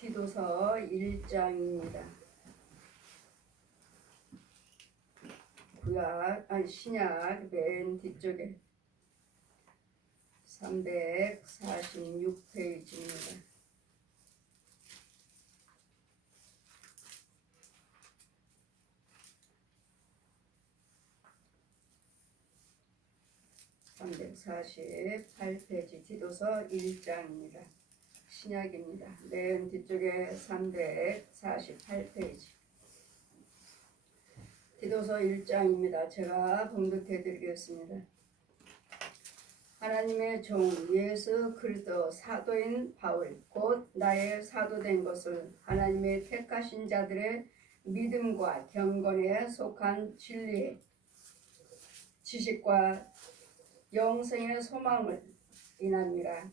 디도서 1장입니다. 신약 맨 뒤쪽에 346페이지입니다. (348페이지) 디도서 1장입니다. 신약입니다. 맨 뒤쪽에 348페이지 디도서 1장입니다. 제가 봉독해 드리겠습니다. 하나님의 종 예수 그리스도 사도인 바울 곧 나의 사도된 것을 하나님의 택하신 자들의 믿음과 경건에 속한 진리의 지식과 영생의 소망을 인합니다.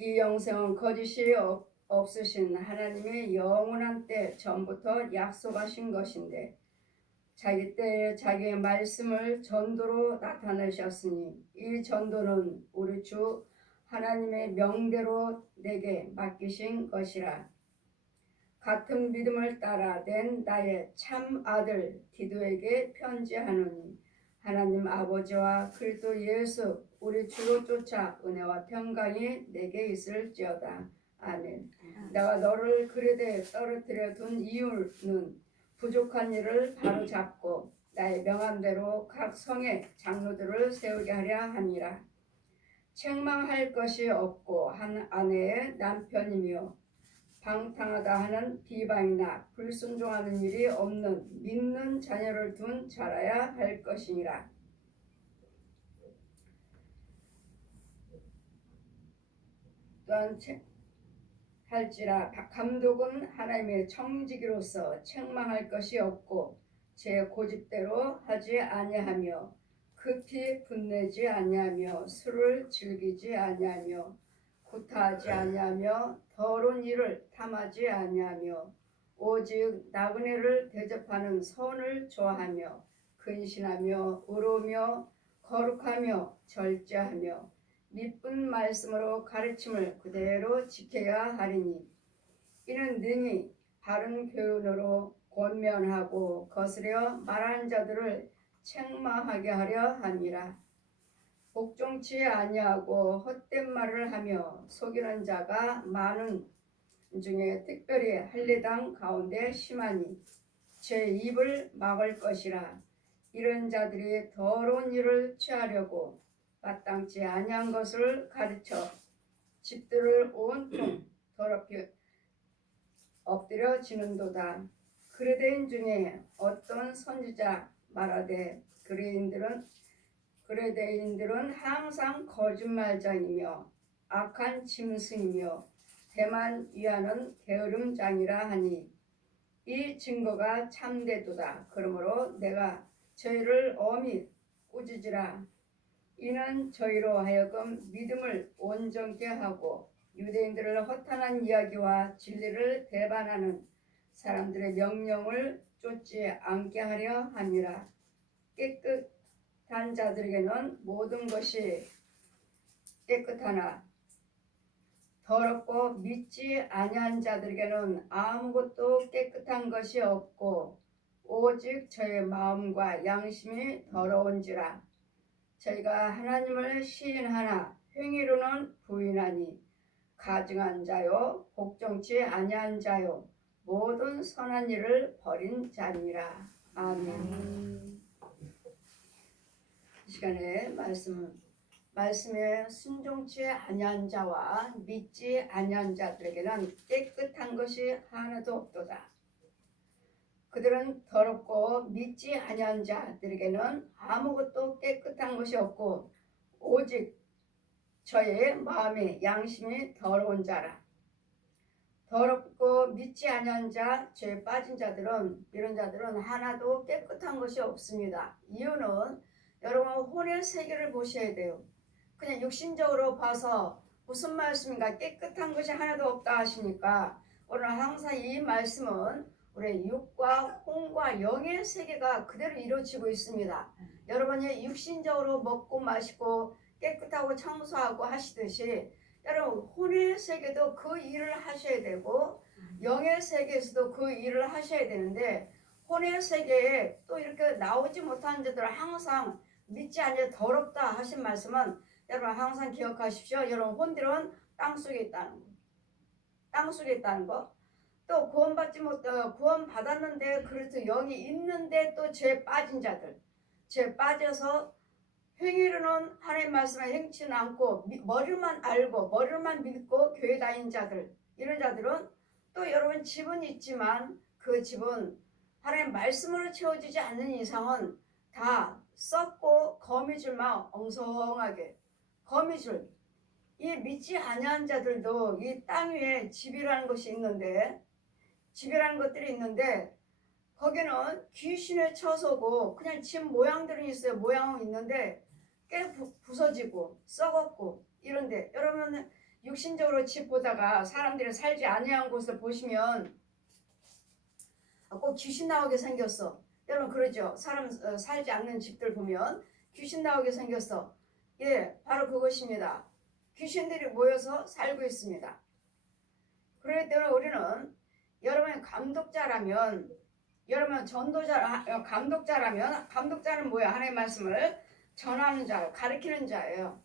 이 영생은 거짓이 없으신 하나님의 영원한 때 전부터 약속하신 것인데 자기 때에 자기의 말씀을 전도로 나타내셨으니 이 전도는 우리 주 하나님의 명대로 내게 맡기신 것이라. 같은 믿음을 따라 된 나의 참 아들 디도에게 편지하노니 하나님 아버지와 그리스도 예수 우리 주로 쫓아 은혜와 평강이 내게 있을지어다. 아멘. 내가 너를 그레데에 떨어뜨려 둔 이유는 부족한 일을 바로잡고 나의 명함대로 각 성의 장로들을 세우게 하려 함이라. 책망할 것이 없고 한 아내의 남편이며 방탕하다 하는 비방이나 불순종하는 일이 없는 믿는 자녀를 둔 자라야 할 것이니라. 또한 할지라 감독은 하나님의 청지기로서 책망할 것이 없고 제 고집대로 하지 아니하며 급히 분내지 아니하며 술을 즐기지 아니하며 구타하지 아니하며 더러운 일을 탐하지 아니하며 오직 나그네를 대접하는 선을 좋아하며 근신하며 의로우며 거룩하며 절제하며 미쁜 말씀으로 가르침을 그대로 지켜야 하리니 이는 능히 바른 교훈으로 권면하고 거스려 말하는 자들을 책망하게 하려 함이라. 복종치 아니하고 헛된 말을 하며 속이는 자가 많은 중에 특별히 할례당 가운데 심하니 제 입을 막을 것이라. 이런 자들이 더러운 일을 취하려고 마땅치 아니한 것을 가르쳐 집들을 온통 더럽게 엎드려 지는도다. 그레데인 중에 어떤 선지자 말하되 그레데인들은 항상 거짓말장이며 악한 짐승이며 대만 위하는 게으름장이라 하니 이 증거가 참되도다. 그러므로 내가 저희를 엄히 꾸짖으라. 이는 저희로 하여금 믿음을 온전케 하고 유대인들을 허탄한 이야기와 진리를 배반하는 사람들의 명령을 쫓지 않게 하려 함이라. 깨끗한 자들에게는 모든 것이 깨끗하나 더럽고 믿지 아니한 자들에게는 아무것도 깨끗한 것이 없고 오직 저의 마음과 양심이 더러운지라. 저희가 하나님을 시인하나 행위로는 부인하니 가증한 자요 복종치 아니한 자요 모든 선한 일을 버린 자니라. 아멘. 이 시간에 말씀에 순종치 아니한 자와 믿지 아니한 자들에게는 깨끗한 것이 하나도 없도다. 그들은 더럽고 믿지 아니한 자들에게는 아무것도 깨끗한 것이 없고 오직 저의 마음의 양심이 더러운 자라. 더럽고 믿지 아니한 자, 죄에 빠진 자들은 이런 자들은 하나도 깨끗한 것이 없습니다. 이유는 여러분 혼의 세계를 보셔야 돼요. 그냥 육신적으로 봐서 무슨 말씀인가 깨끗한 것이 하나도 없다 하시니까 오늘 항상 이 말씀은 우리 육과 혼과 영의 세계가 그대로 이루어지고 있습니다. 여러분이 육신적으로 먹고 마시고 깨끗하고 청소하고 하시듯이 여러분 혼의 세계도 그 일을 하셔야 되고 영의 세계에서도 그 일을 하셔야 되는데 혼의 세계에 또 이렇게 나오지 못하는 자들을 항상 믿지 않으려 더럽다 하신 말씀은 여러분 항상 기억하십시오. 여러분 혼들은 땅속에 있다는 거. 땅속에 있다는 거. 또 구원받지 못 구원받았는데 그래도 영이 있는데 또 죄에 빠진 자들. 죄에 빠져서 행위로는 하나님 말씀을 행치는 않고 머리만 알고 머리만 믿고 교회 다닌 자들. 이런 자들은 또 여러분 집은 있지만 그 집은 하나님 말씀으로 채워지지 않는 이상은 다 썩고 거미줄만 엉성하게 거미줄. 이 믿지 아니한 자들도 이 땅 위에 집이라는 것이 있는데 집이라는 것들이 있는데 거기는 귀신의 처소고 그냥 집 모양들은 있어요. 모양은 있는데 꽤 부서지고 썩었고 이런데 여러분 육신적으로 집 보다가 사람들이 살지 아니한 곳을 보시면 꼭 귀신 나오게 생겼어. 여러분 그러죠. 사람 살지 않는 집들 보면 귀신 나오게 생겼어. 예, 바로 그것입니다. 귀신들이 모여서 살고 있습니다. 그렇기 때문에 우리는 여러분이 감독자라면 여러분 감독자는 뭐야? 하나님의 말씀을 전하는 자, 가르치는 자예요.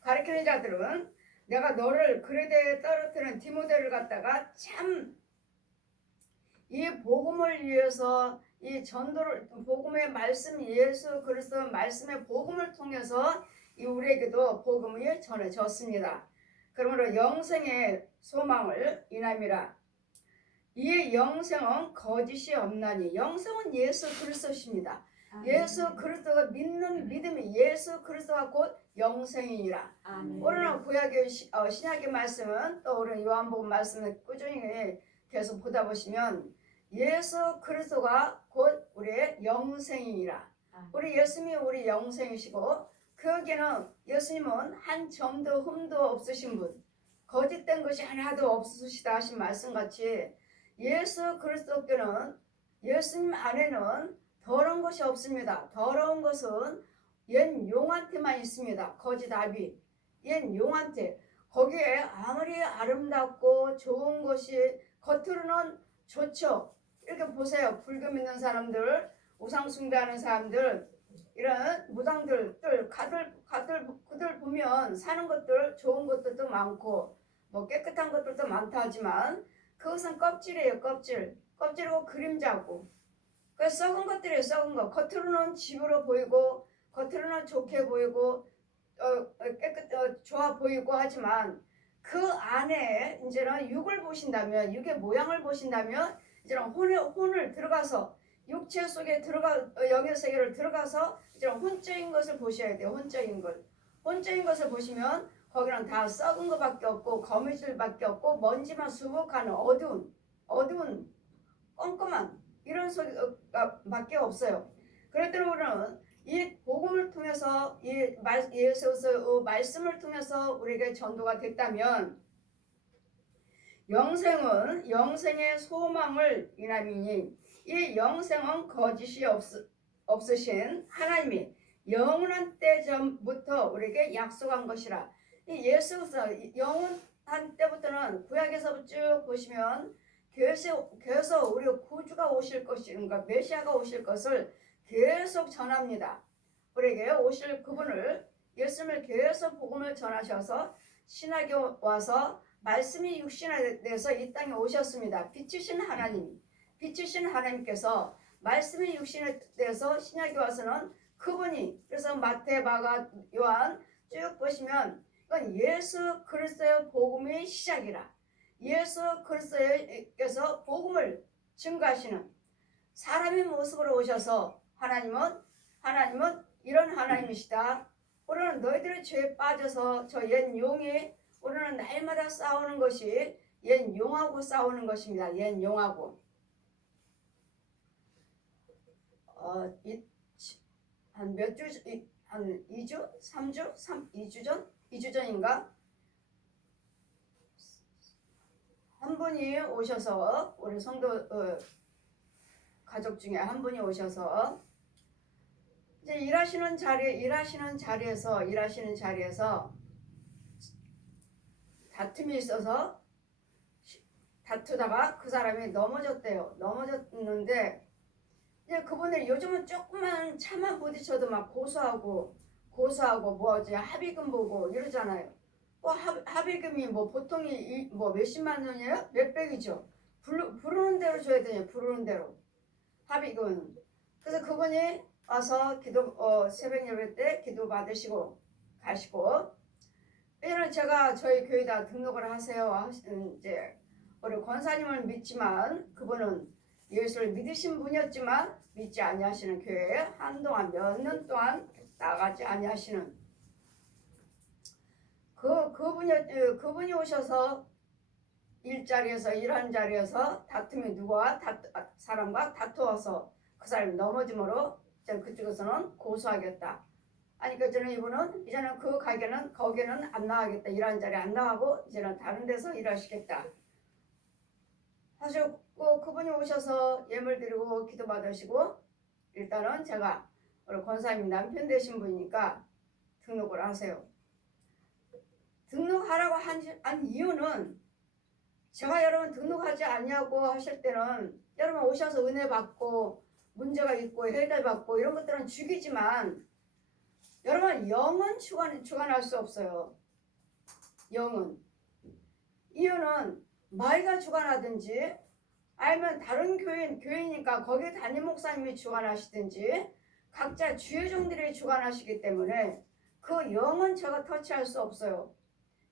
가르치는 자들은 내가 너를 그레데에 떨어뜨린 디모데를 갖다가 참 이 복음을 위해서 이 전도를 복음의 말씀 예수 그리스도 말씀의 복음을 통해서 이 우리에게도 복음이 전해졌습니다. 그러므로 영생의 소망을 인함이라. 이의 영생은 거짓이 없나니 영생은 예수 그리스도십니다. 예수 그리스도가 믿는 믿음이 예수 그리스도가 곧 영생이니라. 오늘은 구약의 신약의 말씀은 또 오늘 요한복음 말씀을 꾸준히 계속 보다 보시면 예수 그리스도가 곧 우리의 영생이니라. 우리 예수님이 우리 영생이시고 그에게는 예수님은 한 점도 흠도 없으신 분, 거짓된 것이 하나도 없으시다 하신 말씀같이 예수 그리스도께는 예수님 안에는 더러운 것이 없습니다. 더러운 것은 옛 용한테만 있습니다. 거짓 아비 옛 용한테. 거기에 아무리 아름답고 좋은 것이 겉으로는 좋죠. 이렇게 보세요. 불교 믿는 사람들, 우상 숭배하는 사람들, 이런 무당들 그들 보면 사는 것들 좋은 것들도 많고 뭐 깨끗한 것들도 많다 하지만 그것은 껍질이에요. 껍질이고 그림자고. 그 썩은 것들이에요. 썩은 거. 겉으로는 집으로 보이고 겉으로는 좋게 보이고 좋아 보이고 하지만 그 안에 이제는 육을 보신다면 육의 모양을 보신다면 이제는 혼을 들어가서 육체 속에 영의 세계를 들어가서 이제는 혼적인 것을 보셔야 돼요. 혼적인 것을 보시면 거기는 다 썩은 것밖에 없고 거미줄밖에 없고 먼지만 수북하는 어두운 껌껌한 이런 소리밖에 없어요. 그랬더니 우리는 이 복음을 통해서 이 예수의 말씀을 통해서 우리에게 전도가 됐다면 영생은 영생의 소망을 인함이니 이 영생은 거짓이 없으신 하나님이 영원한 때 전부터 우리에게 약속한 것이라. 이 예수께서 영원한 때부터는 구약에서 쭉 보시면 계속 우리 구주가 오실 것인가 메시아가 오실 것을 계속 전합니다. 우리에게 오실 그분을 예수님을 계속 복음을 전하셔서 신학에 와서 말씀이 육신화돼서 이 땅에 오셨습니다. 빛이신 하나님께서 말씀이 육신화돼서 신약에 와서는 그분이 그래서 마태, 마가, 요한 쭉 보시면 이건 예수 그리스도의 복음의 시작이라. 예수 그리스도께서 복음을 증거하시는 사람의 모습으로 오셔서 하나님은 이런 하나님이시다. 우리는 너희들의 죄에 빠져서 저 옛 용이 우리는 날마다 싸우는 것이 옛 용하고 싸우는 것입니다. 옛 용하고. 한 몇 주, 한 2주? 3주? 2주 전? 2주 전인가? 한 분이 오셔서 우리 성도 가족 중에 한 분이 오셔서 이제 일하시는 자리에서 다툼이 있어서 다투다가 그 사람이 넘어졌대요. 넘어졌는데 이제 그분이 요즘은 조금만 차만 부딪혀도 막 고소하고 뭐지 합의금 보고 이러잖아요. 합의금이 뭐 보통이 뭐 몇십만 원이에요? 몇백이죠. 부르는 대로 줘야 되냐, 부르는 대로 합의금. 그래서 그분이 와서 새벽 예배 때 기도 받으시고 가시고, 왜냐면 제가 저희 교회에다 등록을 하세요. 이제 우리 권사님을 믿지만 그분은 예수를 믿으신 분이었지만 믿지 아니하시는 교회에 한동안 몇 년 동안 나가지 아니하시는 그분이 오셔서 일하는 자리에서 다툼이 사람과 다투어서 그 사람이 넘어짐으로 그쪽에서는 고소하겠다. 아니 저는 이제는 거기는 안 나가겠다. 일하는 자리에 안 나가고 이제는 다른 데서 일하시겠다. 사실 그분이 오셔서 예물 드리고 기도 받으시고, 일단은 제가 우리 권사님 남편 되신 분이니까 등록을 하세요. 등록하라고 한 이유는, 제가 여러분 등록하지 않냐고 하실 때는 여러분 오셔서 은혜 받고 문제가 있고 해결 받고 이런 것들은 죽이지만, 여러분 영은 주관할 수 없어요. 영은. 이유는 마이가 주관하든지 아니면 다른 교회니까 거기 담임 목사님이 주관하시든지 각자 주의종들이 주관하시기 때문에 그 영은 제가 터치할 수 없어요.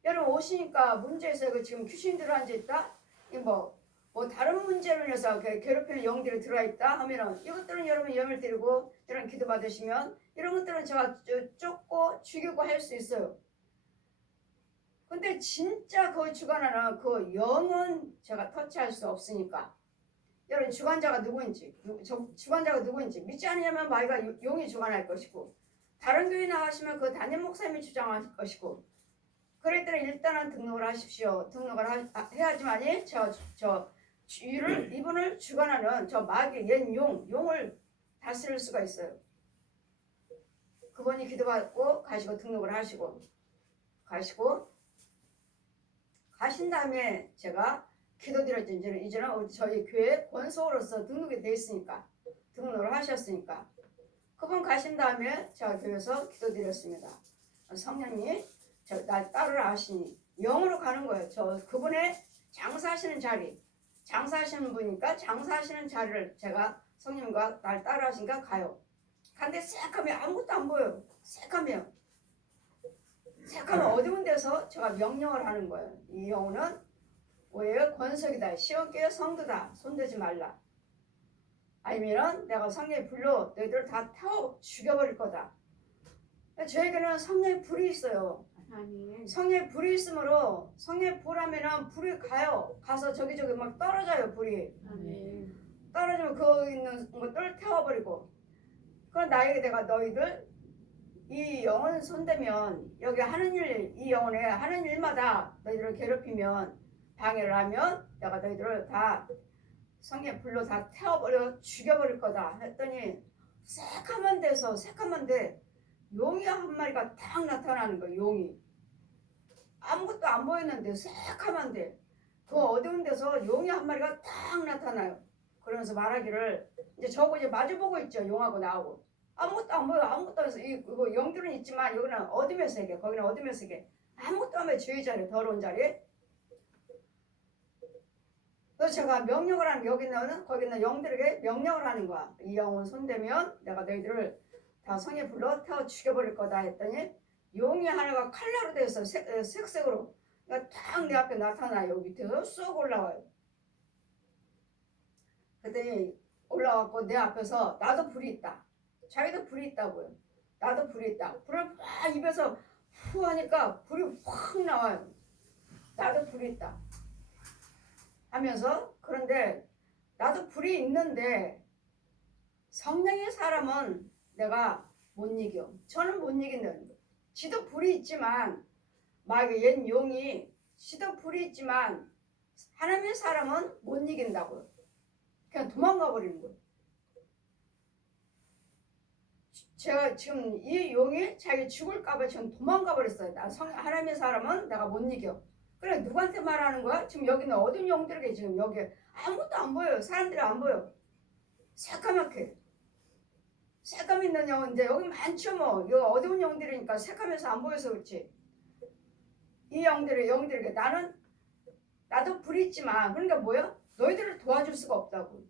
여러분 오시니까 문제에서 지금 귀신들 앉아있다? 뭐 다른 문제로 인해서 괴롭히는 영들이 들어있다 하면은 이것들은 여러분 예물 드리고 이런 기도 받으시면 이런 것들은 제가 쫓고 죽이고 할 수 있어요. 근데 진짜 그 주관하는 그 영은 제가 터치할 수 없으니까. 여러분 주관자가 누구인지 믿지 않으면 마이가 용이 주관할 것이고, 다른 교회 나가시면 그 담임 목사님이 주장할 것이고, 그랬더니 일단은 등록을 하십시오. 등록을 해야지만이 이분을 주관하는 저 마귀 옛 용을 다스릴 수가 있어요. 그분이 기도받고 가시고 등록을 하시고 가신 다음에 제가 기도드렸죠. 이제는 저희 교회 권속으로서 등록이 돼 있으니까, 등록을 하셨으니까 그분 가신 다음에 제가 교회에서 기도드렸습니다. 성령님 날 따르라 하시니 영으로 가는 거예요. 그분의 장사하시는 분이니까 장사하시는 자리를 제가 성령님과 날 따르라 하시니까 가요. 근데 새카면 아무것도 안 보여요. 새카면 어두운 데서 제가 명령을 하는 거예요. 이 영혼은 뭐예요? 권석이다. 시온교회 성도다. 손대지 말라. 아니면은 내가 성령의 불로 너희들 다 태워 죽여버릴 거다. 저에게는 성령의 불이 있어요. 성령의 불이 있으므로, 성령의 불 하면은 불이 가서 저기저기 막 떨어져요. 불이 떨어지면 거기 있는 것들을 태워버리고, 그럼 내가 너희들 이 영혼 손대면 여기 이 영혼에 하는 일마다 너희들을 괴롭히면 방해를 하면 내가 너희들을 다 성령의 불로 다 태워버려 죽여버릴 거다 했더니, 새카만 데 용이 한 마리가 딱 나타나는 거예요. 용이 아무것도 안 보였는데 새카만데 그 어두운 데서 용이 한 마리가 딱 나타나요. 그러면서 말하기를, 이제 마주보고 있죠. 용하고 나하고 아무것도 안 보여. 아무것도 안 해서 이거 영들은 있지만 여기는 어둠의 세계, 거기는 어둠의 세계. 아무것도 안 보여. 주의 자리, 더러운 자리. 그래서 제가 명령을 하는, 거기 있는 영들에게 명령을 하는 거야. 이 영혼 손대면 내가 너희들을 다 성에 불러 태워 죽여버릴 거다 했더니, 용이 하나가 칼라로 되어서 색색으로 딱 내 앞에 나타나요. 밑에서 쏙 올라와요. 그랬더니 올라왔고 내 앞에서 나도 불이 있다. 자기도 불이 있다고요. 나도 불이 있다. 불을 막 입에서 후 하니까 불이 확 나와요. 나도 불이 있다 하면서, 그런데 나도 불이 있는데 성령의 사람은 내가 못 이겨. 저는 못 이긴다는 거예요. 지도 불이 있지만, 마귀 옛 용이 지도 불이 있지만 하나님의 사람은 못 이긴다고요. 그냥 도망가 버리는 거예요. 제가 지금 이 용이 자기 죽을까봐 지금 도망가 버렸어요. 하나님의 사람은 내가 못 이겨. 그래 누구한테 말하는 거야? 지금 여기는 어두운 영들에게 지금 여기 아무것도 안 보여요. 사람들이 안 보여. 새까맣게. 새까맣 있는 영인데 여기 많죠 뭐. 이거 어두운 영들이니까 새까매서 안 보여서 그렇지. 이 영들에게 나도 불이 있지만 그러니까 뭐야? 너희들을 도와줄 수가 없다고.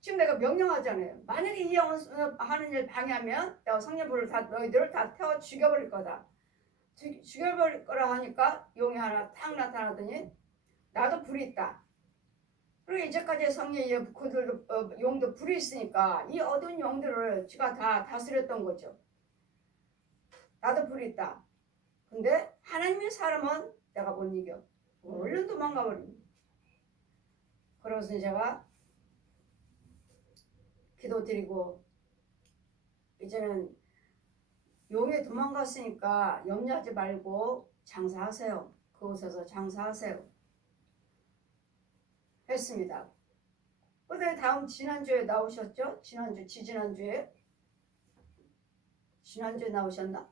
지금 내가 명령하잖아요. 만약에 이 영은 하는 일 방해하면 내가 성령불을 다 너희들을 다 태워 죽여버릴 거다. 죽여버릴 거라 하니까 용이 하나 탁 나타나더니 나도 불이 있다. 그리고 이제까지 성령의 그들도 용도 불이 있으니까 이 어두운 영들을 지가 다 다스렸던 거죠. 나도 불이 있다. 근데 하나님의 사람은 내가 못 이겨. 얼른 도망가 버립니다. 그래서 제가 기도드리고 이제는 용에 도망갔으니까 염려하지 말고 장사하세요. 그곳에서 장사하세요. 했습니다. 그다음에 다음 지난주에 나오셨죠? 지난주에 나오셨나?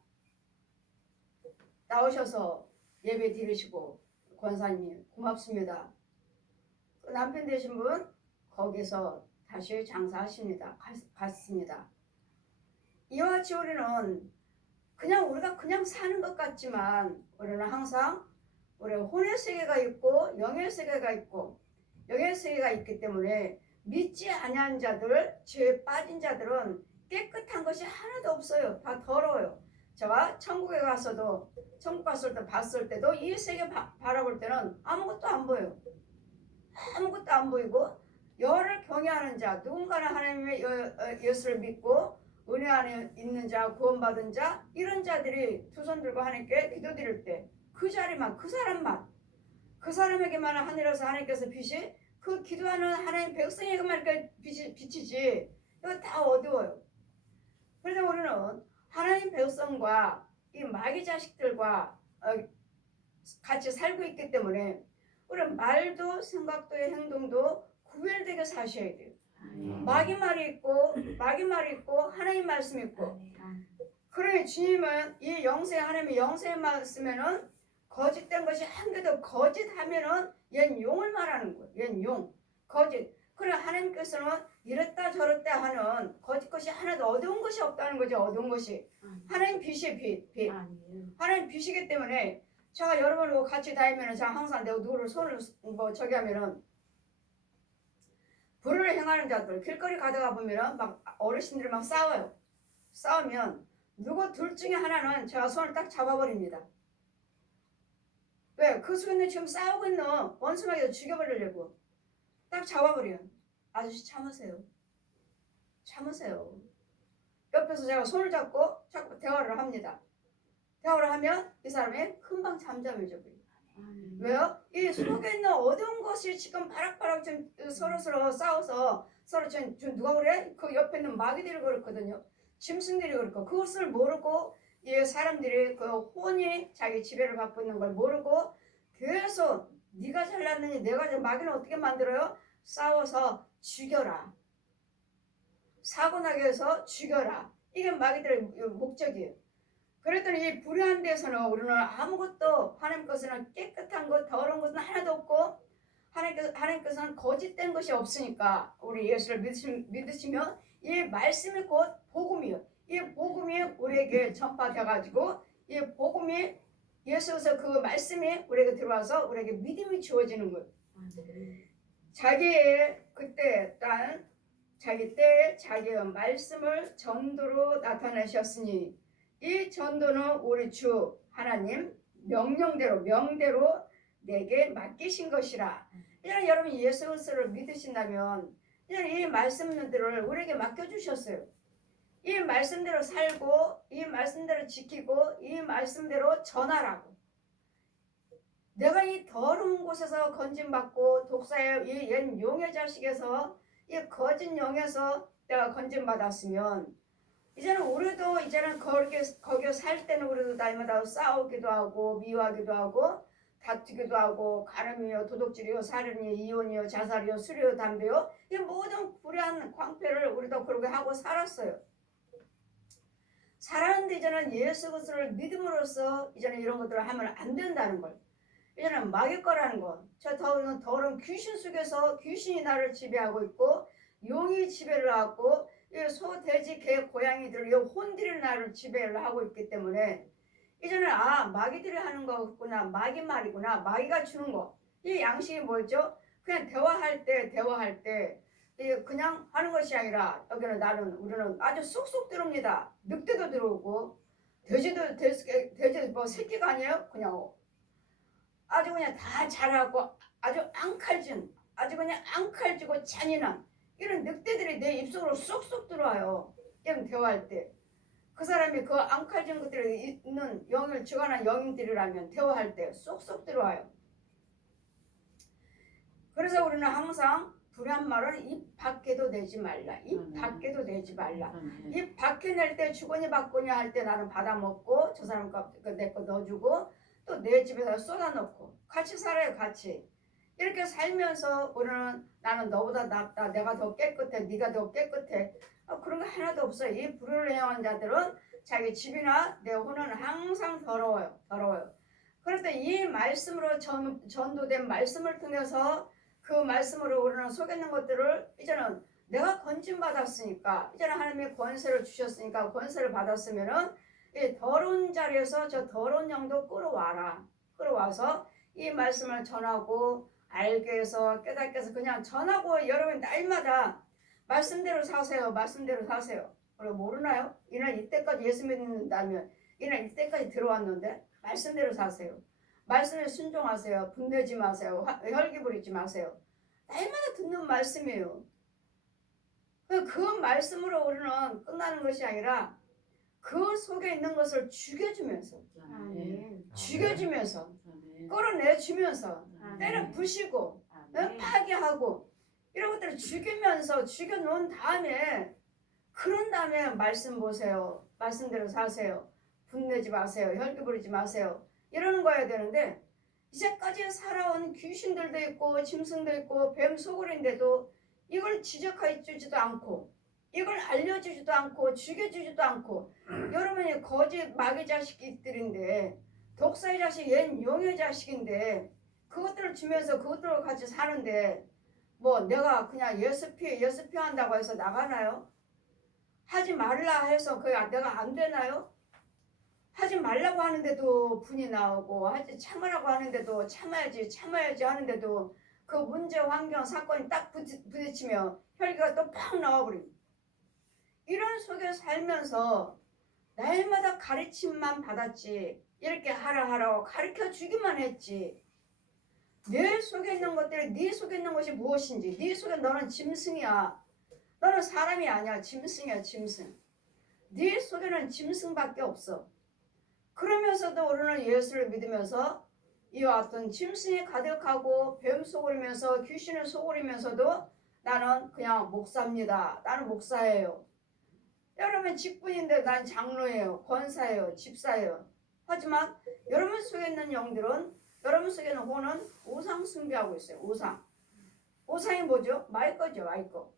나오셔서 예배 드리시고 권사님이 고맙습니다. 남편 되신 분 거기서 다시 장사하십니다. 갔습니다. 이와 같이 우리는 우리가 그냥 사는 것 같지만 우리는 항상 우리가 혼의 세계가 있고 영의 세계가 있고 영의 세계가 있기 때문에 믿지 아니한 자들, 죄에 빠진 자들은 깨끗한 것이 하나도 없어요. 다 더러워요. 제가 천국 갔을 때 봤을 때도 이 세계 바라볼 때는 아무것도 안 보여요. 아무것도 안 보이고 여를 경외하는 자, 누군가는 하나님의 예수를 믿고 은혜 안에 있는 자, 구원받은 자, 이런 자들이 두 손 들고 하나님께 기도드릴 때 그 자리만, 그 사람에게만 하늘에서 하나님께서 빛이 그 기도하는 하나님 백성에게만 이렇게 비치지 이거 다 어두워요. 그래서 우리는 하나님 백성과 이 마귀 자식들과 같이 살고 있기 때문에 우리는 말도 생각도 행동도 구별되게 사셔야 돼요. 마귀 말이 있고 하나님 말씀이 있고 그러니 주님은 이 영생 하나님의 영생의 말씀에는 거짓된 것이 한 개도 거짓하면은 얜 용을 말하는 거예요. 얜 용. 거짓. 그래 하나님께서는 이랬다 저랬다 하는 거짓 것이 하나도 어두운 것이 없다는 거죠. 어두운 것이. 하나님 빛이 빛. 하나님 빛이기 때문에 제가 여러분하고 같이 다니면은 제가 항상 내가 누구를 손을 저기 하면은 불을 행하는 자들 길거리 가다가 보면은 막 어르신들이 막 싸워요. 싸우면 누구 둘 중에 하나는 제가 손을 딱 잡아버립니다. 왜? 그 속에 지금 싸우고 있는 원수마귀도 죽여버리려고 딱 잡아버려요. 아저씨 참으세요. 옆에서 제가 손을 잡고 자꾸 대화를 합니다. 대화를 하면 이 사람이 금방 잠잠해져 버려요. 왜요? 이 속에 있는 어두운 것이 지금 바락바락 좀 서로 싸워서 서로 좀 누가 그래? 그 옆에 있는 마귀들이 그렇거든요. 짐승들이 그렇고 그것을 모르고 이 사람들이 그 혼이 자기 지배를 받고 있는 걸 모르고 계속 네가 잘났느니 내가 마귀는 어떻게 만들어요? 싸워서 죽여라. 사고나게 해서 죽여라. 이게 마귀들의 목적이에요. 그랬더니 이 불의한 데서는 우리는 아무것도 하나님께서는 깨끗한 것, 더러운 것은 하나도 없고 하나님께서는 거짓된 것이 없으니까 우리 예수를 믿으시면 이 말씀이 곧 복음이에요. 이 복음이 우리에게 전파돼가지고 이 복음이 예수에서 그 말씀이 우리에게 들어와서 우리에게 믿음이 주어지는 거예요. 자기의 그때 자기 때에 자기의 말씀을 전도로 나타내셨으니 이 전도는 우리 주 하나님 명대로 내게 맡기신 것이라. 이런 여러분 예수 그리스도를 믿으신다면 이런 이 말씀들을 우리에게 맡겨주셨어요. 이 말씀대로 살고 이 말씀대로 지키고 이 말씀대로 전하라고. 내가 이 더러운 곳에서 건짐받고 독사의 이 옛 용의 자식에서 이 거짓 영에서 내가 건짐받았으면 이제는 우리도 거기에 살 때는 우리도 날마다 싸우기도 하고 미워하기도 하고 다투기도 하고 가늠이요 도둑질이요 살인이요 이혼이요 자살이요 술이요 담배요 이 모든 불의한 광폐를 우리도 그렇게 하고 살았어요. 살았는데 이제는 예수 그리스도를 믿음으로써 이제는 이런 것들을 하면 안 된다는 걸. 이제는 마귀 거라는 거. 저 더러운 귀신 속에서 귀신이 나를 지배하고 있고 용이 지배를 하고 이 소, 돼지, 개, 고양이들 이 혼들이 나를 지배를 하고 있기 때문에 이제는 마귀들이 하는 거구나. 마귀 말이구나. 마귀가 주는 거. 이 양식이 뭐죠? 그냥 대화할 때 그냥 하는 것이 아니라 여기는 우리는 아주 쏙쏙 들어옵니다. 늑대도 들어오고 돼지 뭐 새끼가 아니에요? 그냥 아주 그냥 다 자라고 아주 아주 그냥 앙칼지고 잔인한 이런 늑대들이 내 입속으로 쏙쏙 들어와요. 그냥 대화할 때. 그 사람이 그 앙칼진 것들이 있는 영을 주관한 영인들이라면 대화할 때 쏙쏙 들어와요. 그래서 우리는 항상 불의한 말은 입 밖에도 내지 말라. 입 밖에도 내지 말라. 입 밖에 낼 때 주거니 받거니 할 때 나는 받아먹고 저 사람 내 거 넣어주고 또 내 집에서 쏟아놓고 같이 살아요. 같이. 이렇게 살면서 우리는 나는 너보다 낫다. 내가 더 깨끗해. 네가 더 깨끗해. 그런 거 하나도 없어요. 이 불의를 행한 자들은 자기 집이나 내 혼은 항상 더러워요. 그럴 때 이 말씀으로 전도된 말씀을 통해서 그 말씀으로 우리는 속였는 것들을 이제는 내가 건진받았으니까 이제는 하나님의 권세를 주셨으니까 권세를 받았으면은 이 더러운 자리에서 저 더러운 영도 끌어와서 이 말씀을 전하고 알게 해서 깨닫게 해서 그냥 전하고 여러분 날마다 말씀대로 사세요. 그리고 모르나요? 이날 이때까지 예수 믿는다면 이날 이때까지 들어왔는데 말씀대로 사세요. 말씀에 순종하세요. 분내지 마세요. 혈기 부리지 마세요. 날마다 듣는 말씀이에요. 그 말씀으로 우리는 끝나는 것이 아니라 그 속에 있는 것을 죽여주면서 끌어내주면서 때려 부시고 파괴하고 이런 것들을 죽여놓은 다음에 그런 다음에 말씀 보세요. 말씀대로 사세요. 분내지 마세요. 혈기 부리지 마세요. 이러는 거야 되는데 이제까지 살아온 귀신들도 있고 짐승도 있고 뱀 소굴인데도 이걸 지적해 주지도 않고 이걸 알려주지도 않고 죽여주지도 않고 여러분이 거짓 마귀 자식들인데 독사의 자식 옛 용의 자식인데 그것들을 주면서 그것들과 같이 사는데 뭐 내가 그냥 예수 피한다고 해서 나가나요? 하지 말라 해서 내가 안 되나요? 하지 말라고 하는데도 분이 나오고 참으라고 하는데도 참아야지 하는데도 그 문제 환경 사건이 딱 부딪히면 혈기가 또 팍 나와버립니다. 이런 속에 살면서 날마다 가르침만 받았지 이렇게 하라고 가르쳐 주기만 했지 내 속에 있는 것들이 네 속에 있는 것이 무엇인지 네 속에 너는 짐승이야. 너는 사람이 아니야. 짐승이야. 짐승. 네 속에는 짐승밖에 없어. 그러면서도 우리는 예수를 믿으면서 이와 같은 짐승이 가득하고 뱀 속으리면서 귀신을 속으리면서도 나는 그냥 목사입니다. 나는 목사예요. 여러분 직분인데 난 장로예요. 권사예요. 집사예요. 하지만 여러분 속에 있는 영들은 여러분 속에 있는 혼은 우상 숭배하고 있어요. 우상이 뭐죠? 마이거죠. 마이거.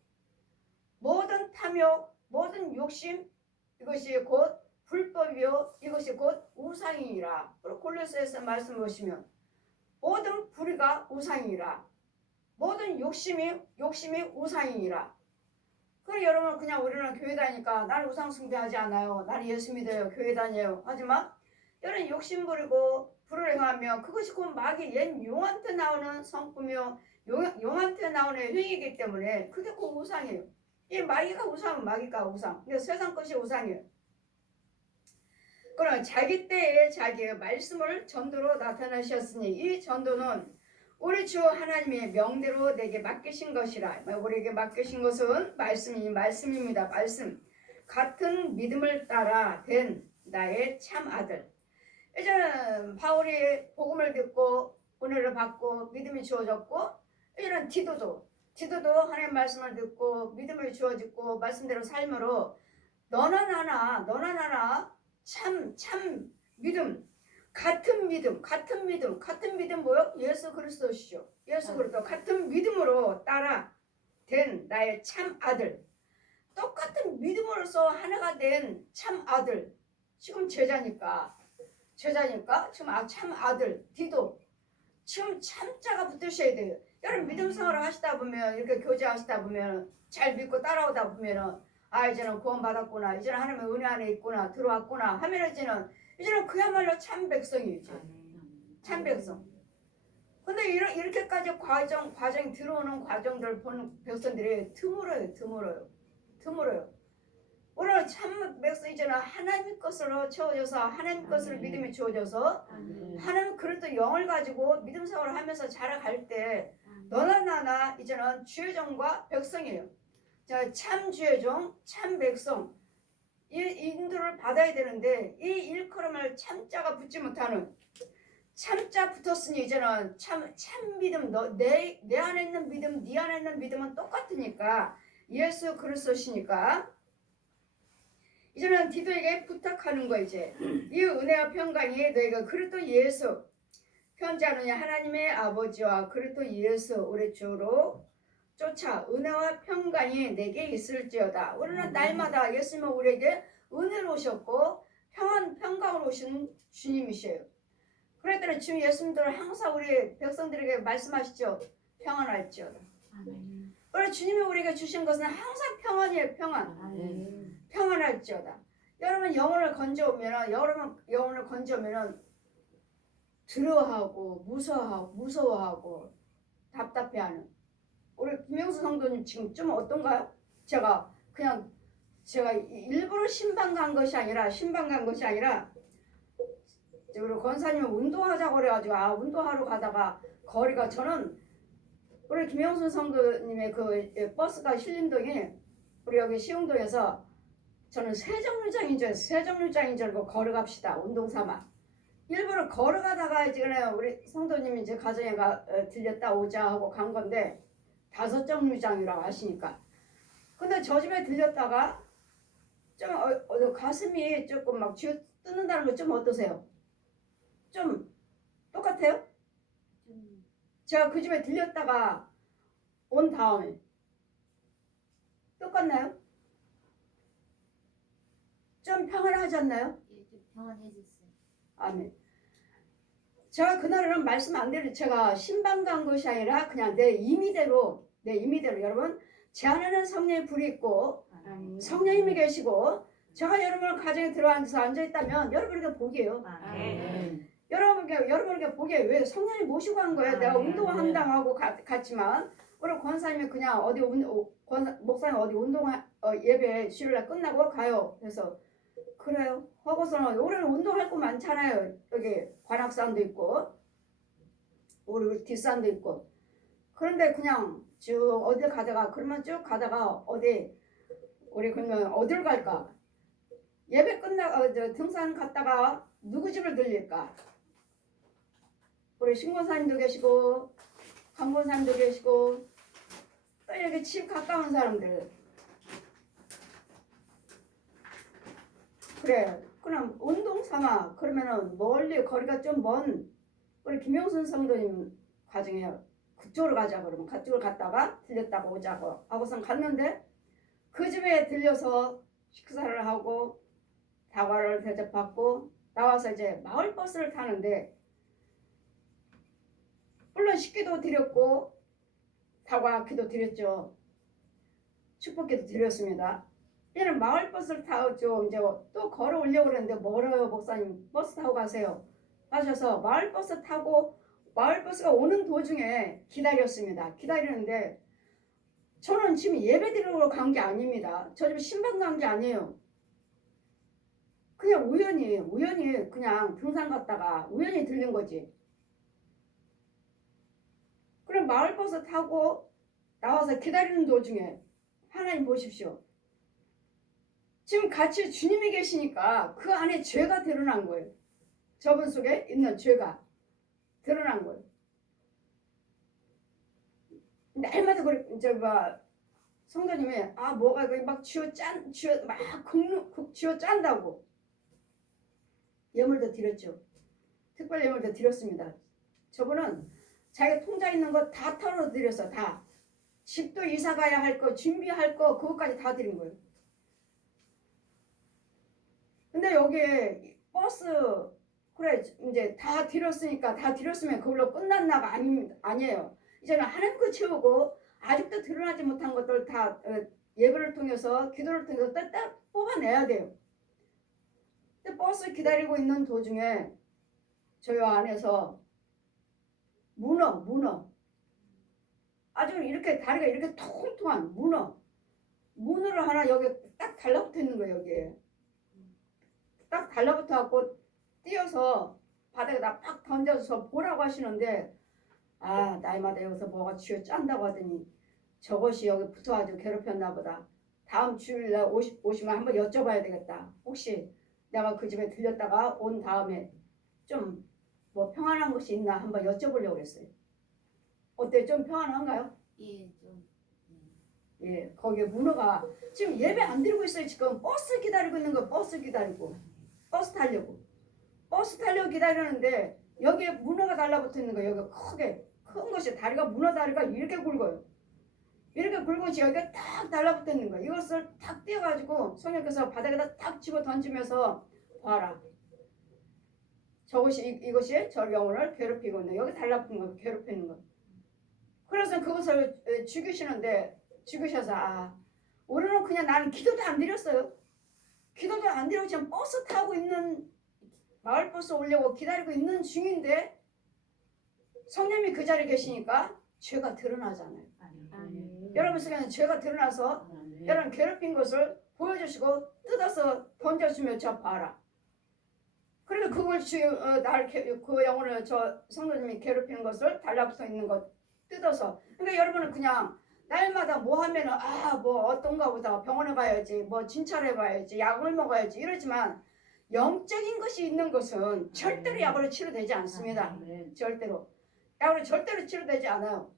모든 탐욕, 모든 욕심 이것이 곧 불법이요 이것이 곧 우상이라. 골로새서 말씀 보시면 모든 불의가 우상이라. 모든 욕심이 우상이라. 그래 여러분 그냥 우리는 교회 다니니까 나는 우상 숭배하지 않아요. 나는 예수 믿어요. 교회 다녀요. 하지만 여러분 욕심 부리고 불을 행하며 그것이 곧 마귀 옛 용한테 나오는 성품이요 용한테 나오는 행위이기 때문에 그게 곧 우상이에요. 이 마귀가 우상은 마귀가 우상. 그러니까 세상 것이 우상이에요. 그럼 자기 때에 자기의 말씀을 전도로 나타내셨으니 이 전도는 우리 주 하나님의 명대로 내게 맡기신 것이라. 우리에게 맡기신 것은 말씀입니다. 말씀. 같은 믿음을 따라 된 나의 참 아들. 이제는 바울이 복음을 듣고 은혜를 받고 믿음이 주어졌고 이제는 디도도 하나님의 말씀을 듣고 믿음을 주어졌고 말씀대로 삶으로 너나 나나 참 믿음 같은 믿음 뭐요? 예수 그리스도시죠. 예수 그리스도 같은 믿음으로 따라 된 나의 참 아들. 똑같은 믿음으로서 하나가 된 참 아들. 지금 제자니까 지금 참 아들 디도 지금 참자가 붙으셔야 돼요. 여러분 믿음 생활을 하시다 보면 이렇게 교제하시다 보면 잘 믿고 따라오다 보면은 아 이제는 구원 받았구나, 이제는 하나님의 은혜 안에 있구나, 들어왔구나 하면 이제는 그야말로 참 백성이죠. 참 백성. 근데 이렇게까지 과정이 들어오는 과정들 보는 백성들이 드물어요. 오늘 참 백성 이제는 하나님 것으로 채워져서 하나님 것으로 믿음이 주어져서 하나님 그릇도 영을 가지고 믿음 생활을 하면서 자라갈 때 너나 나나 이제는 주의 종과 백성이에요. 자, 참 주의 종, 참 백성 이 인도를 받아야 되는데 이 일컬음을 참자가 붙지 못하는 참자 붙었으니 이제는 참 믿음 내 안에 있는 믿음 네 안에 있는 믿음은 똑같으니까 예수 그리스도시니까 이제는 디도에게 부탁하는 거 이제 이 은혜와 평강이 너희가 그리스도 예수 편지하느냐 하나님의 아버지와 그리스도 예수 우리 주로 쫓아 은혜와 평강이 내게 있을지어다. 우리는 날마다 예수님은 우리에게 은혜로 오셨고 평강으로 오신 주님이셔요. 그랬더니 주님 예수님들은 항상 우리 백성들에게 말씀하시죠. 평안할지어다. 우리 주님이 우리에게 주신 것은 항상 평안이에요. 평안할지어다. 여러분 영혼을 건져오면 두려워하고 무서워하고 답답해하는 우리 김영수 성도님 지금 좀 어떤가요? 제가 일부러 신방 간 것이 아니라 우리 권사님은 운동하자고 그래가지고 운동하러 가다가 거리가 저는 우리 김영순 성도님의 그 버스가 신림동에 우리 여기 시흥동에서 저는 세정류장인 줄 알고 걸어갑시다 운동 삼아 일부러 걸어가다가 지금 우리 성도님이 이제 가정에 들렸다 오자 하고 간 건데 5정류장이라고 하시니까 근데 저 집에 들렸다가 좀 가슴이 조금 막 쥐어 뜯는다는 거 좀 어떠세요? 좀 똑같아요? 제가 그 집에 들렸다가 온 다음에 똑같나요? 좀 평안하지 않나요? 예, 좀 평안해졌어요. 아멘. 제가 그날은 말씀 안 드려 제가 신방 간 것이 아니라 그냥 내 임의대로 여러분 제 안에는 성령의 불이 있고 성령님이 계시고 제가 여러분 가정에 들어앉아서 앉아있다면 여러분에게 복이에요. 여러분에게 복이에요. 왜? 성령이 모시고 간 거예요. 내가 운동한다고 갔지만 우리 권사님이 그냥 어디 목사님 어디 예배 주일날 끝나고 가요. 그래서 그래요. 하고서는 올해는 운동할 거 많잖아요. 여기 관악산도 있고 우리 뒷산도 있고 그런데 그냥 쭉 어딜 가다가 그러면 쭉 가다가 우리 그러면 어딜 갈까? 예배 끝나고 등산 갔다가 누구 집을 들릴까? 우리 신권사님도 계시고 강권사님도 계시고 또 여기 집 가까운 사람들 그래 그럼 운동 삼아 그러면은 멀리 거리가 좀 먼 우리 김영순 성도님 가정에 그쪽으로 가자 그러면 그쪽으로 갔다가 들렸다가 오자고 하고선 갔는데 그 집에 들려서 식사를 하고 다과를 대접받고 나와서 이제 마을버스를 타는데 물론 식기도 드렸고 다과 기도 드렸죠. 축복기도 드렸습니다. 얘는 마을버스를 타고 좀 이제 또 걸어 오려고 그랬는데 멀어요 목사님 버스 타고 가세요 하셔서 마을버스가 오는 도중에 기다렸습니다. 기다리는데 저는 지금 예배 드리러 간 게 아닙니다. 저 지금 신방 간 게 아니에요. 그냥 우연히 그냥 등산 갔다가 우연히 들린 거지. 그럼 마을버스 타고 나와서 기다리는 도중에 하나님 보십시오. 지금 같이 주님이 계시니까 그 안에 죄가 드러난 거예요. 저분 속에 있는 죄가 드러난 거예요. 날마다 성도님이 뭐가 막 쥐어 짠다고 예물도 드렸죠. 특별 예물도 드렸습니다. 저분은 자기가 통장 있는 거 다 털어드려서 다 집도 이사 가야 할 거 준비할 거 그것까지 다 드린 거예요. 근데 여기에 버스 그래 이제 다 드렸으니까 다 드렸으면 그걸로 끝났나가 아니에요. 이제는 하나님께 채우고 아직도 드러나지 못한 것들 다 예배를 통해서 기도를 통해서 딱 뽑아내야 돼요. 근데 버스 기다리고 있는 도중에 저희 안에서 문어 아주 이렇게 다리가 이렇게 통통한 문어를 하나 여기 딱 달라붙어 있는 거예요. 여기에 딱 달라붙어 갖고 뛰어서 바닥에다 팍 던져서 보라고 하시는데 아 나이마다 여기서 뭐가 쥐어 짠다고 하더니 저것이 여기 붙어가지고 괴롭혔나 보다. 다음 주일날 오시면 한번 여쭤봐야 되겠다. 혹시 내가 그 집에 들렸다가 온 다음에 좀 뭐 평안한 곳이 있나 한번 여쭤보려고 그랬어요. 어때? 좀 평안한가요? 예, 좀. 예, 거기에 문어가 지금 예배 안 드리고 있어요. 지금 버스 기다리고 있는 거. 버스 기다리고 버스 타려고 기다리는데 여기에 문어가 달라붙어 있는 거예요. 여기 크게 큰 것이 다리가 문어 다리가 이렇게 굵어요. 이렇게 굵은 것이 여기에 딱 달라붙어 있는 거예요. 이것을 탁 띄어가지고 성령께서 바닥에다 딱 집어 던지면서 봐라. 이것이 저 영혼을 괴롭히고 있는 여기 달라붙은 거 괴롭히는 거. 그래서 그것을 죽이셔서 우리는 그냥 나는 기도도 안 드렸어요. 기도도 안 드리고 지금 버스 타고 있는 마을버스 오려고 기다리고 있는 중인데 성령님이 그 자리에 계시니까 죄가 드러나잖아요. 여러분 속에는 죄가 드러나서 여러분 괴롭힌 것을 보여주시고 뜯어서 던져주며 저 봐라. 그리고 그걸 그 영혼을 저 성도님이 괴롭히는 것을 달라붙어 있는 것 뜯어서 그러니까 여러분은 그냥 날마다 뭐 하면은 뭐 어떤가 보다 병원에 가야지 뭐 진찰해 봐야지 약을 먹어야지 이러지만 영적인 것이 있는 것은 절대로 약으로 치료되지 않습니다. 절대로 약으로 절대로 치료되지 않아요.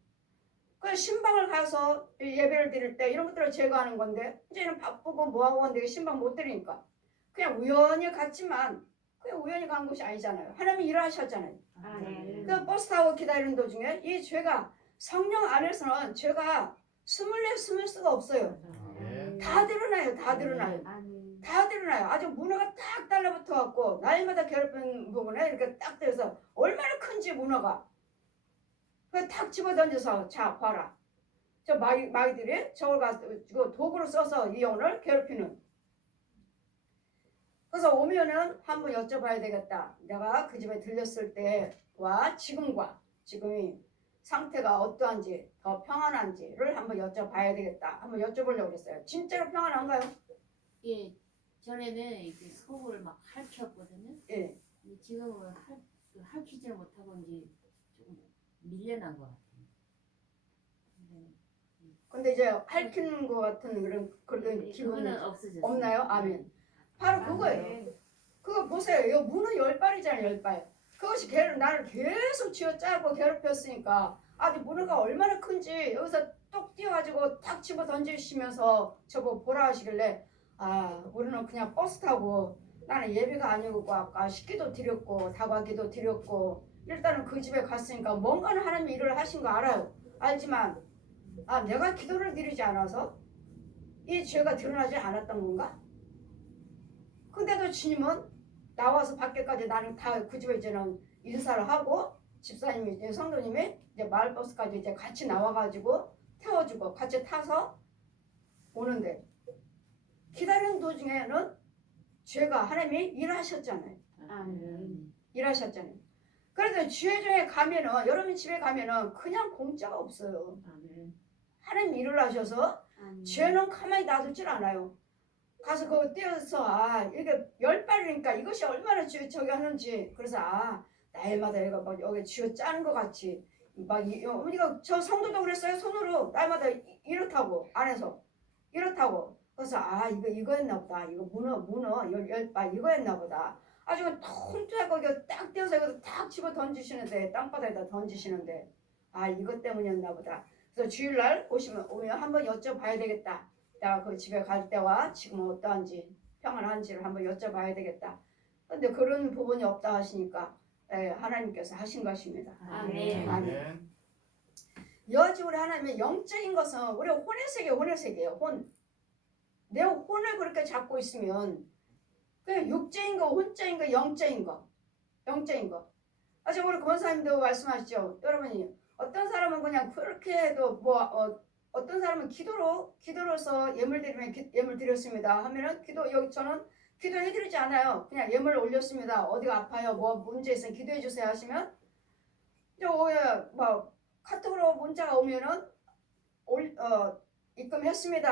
그 신방을 가서 예배를 드릴 때 이런 것들을 제거하는 건데 이제는 바쁘고 뭐하고 하는데 신방 못 드리니까 그냥 우연히 갔지만 그냥 우연히 간 것이 아니잖아요. 하나님이 일하셨잖아요. 그 버스 타고 기다리는 도중에 이 죄가 성령 안에서는 죄가 숨을 수가 없어요. 다 드러나요. 다 드러나요. 아주 문어가 딱 달라붙어 갖고 날마다 괴롭히는 부분에 이렇게 딱 들어서 얼마나 큰지 문어가 그 탁 집어 던져서 자 봐라. 저 마귀들이 저걸 가지고 도구로 써서 이 영혼을 괴롭히는. 그래서 오면은 한번 여쭤봐야 되겠다. 내가 그 집에 들렸을 때와 지금이 상태가 어떠한지 더 평안한지를 한번 여쭤봐야 되겠다. 한번 여쭤보려고 그랬어요. 진짜로 평안한가요? 예, 전에는 이렇게 속을 막 핥혔거든요. 예. 지금은 핥히질 못하고 이제 조금 밀려난 것 같아요. 근데 이제 핥히는 것 같은 그런 기분은 없어졌어요. 없나요? 아멘. 바로 그거예요. 그거 보세요. 이거 문어 10발이잖아요. 10발. 그것이 나를 계속 쥐어짜고 괴롭혔으니까 아주 문어가 얼마나 큰지 여기서 똑 뛰어가지고 탁 집어 던지시면서 저거 보라 하시길래 우리는 그냥 버스 타고 나는 예배가 아니고 아까 식기도 드렸고 다과기도 드렸고 일단은 그 집에 갔으니까 뭔가는 하나님이 일을 하신 거 알아요. 알지만 내가 기도를 드리지 않아서 이 죄가 드러나지 않았던 건가? 근데도 주님은 나와서 밖에까지 나는 다 그 집에 이제는 인사를 하고 집사님이 성도님이 이제 마을버스까지 이제 같이 나와가지고 태워주고 같이 타서 오는데 기다리는 도중에는 죄가 하나님이 일하셨잖아요. 일하셨잖아요. 그래서 주회중에 가면은 여러분 집에 가면은 그냥 공짜가 없어요. 하나님 일을 하셔서 죄는 가만히 놔두질 않아요. 가서 그거 떼어서 이게 10발이니까 이것이 얼마나 저기 하는지 그래서 날마다 얘가 막 여기 쥐어 짜는 것 같이 막 어머니가 저 성도도 그랬어요. 손으로 날마다 이렇다고 안에서 이렇다고 그래서 이거였나 보다. 이거 문어 10발 이거였나 보다. 아주 통통하게 거기 딱 떼어서 여기서 딱 집어 던지시는데 땅바닥에다 던지시는데 이것 때문이었나 보다. 그래서 주일날 오면 한번 여쭤봐야 되겠다. 내가 그 집에 갈 때와 지금 어떠한지 평안한지를 한번 여쭤봐야 되겠다. 근데 그런 부분이 없다 하시니까 하나님께서 하신 것입니다. 아멘. 여지 우리 하나님의 영적인 것은 우리 혼의 세계예요. 내 혼을 그렇게 잡고 있으면 그냥 육적인 거, 혼적인 거, 영적인 거 영적인 거. 지금 우리 권사님도 말씀하시죠. 여러분이 어떤 사람은 그냥 그렇게 해도 어떤 사람은 기도로서 예물 드리면 예물 드렸습니다 하면은 여기 저는 기도해드리지 않아요. 그냥 예물을 올렸습니다. 어디가 아파요, 뭐 문제 있으면 기도해 주세요 하시면 뭐 카톡으로 문자가 오면은 입금했습니다.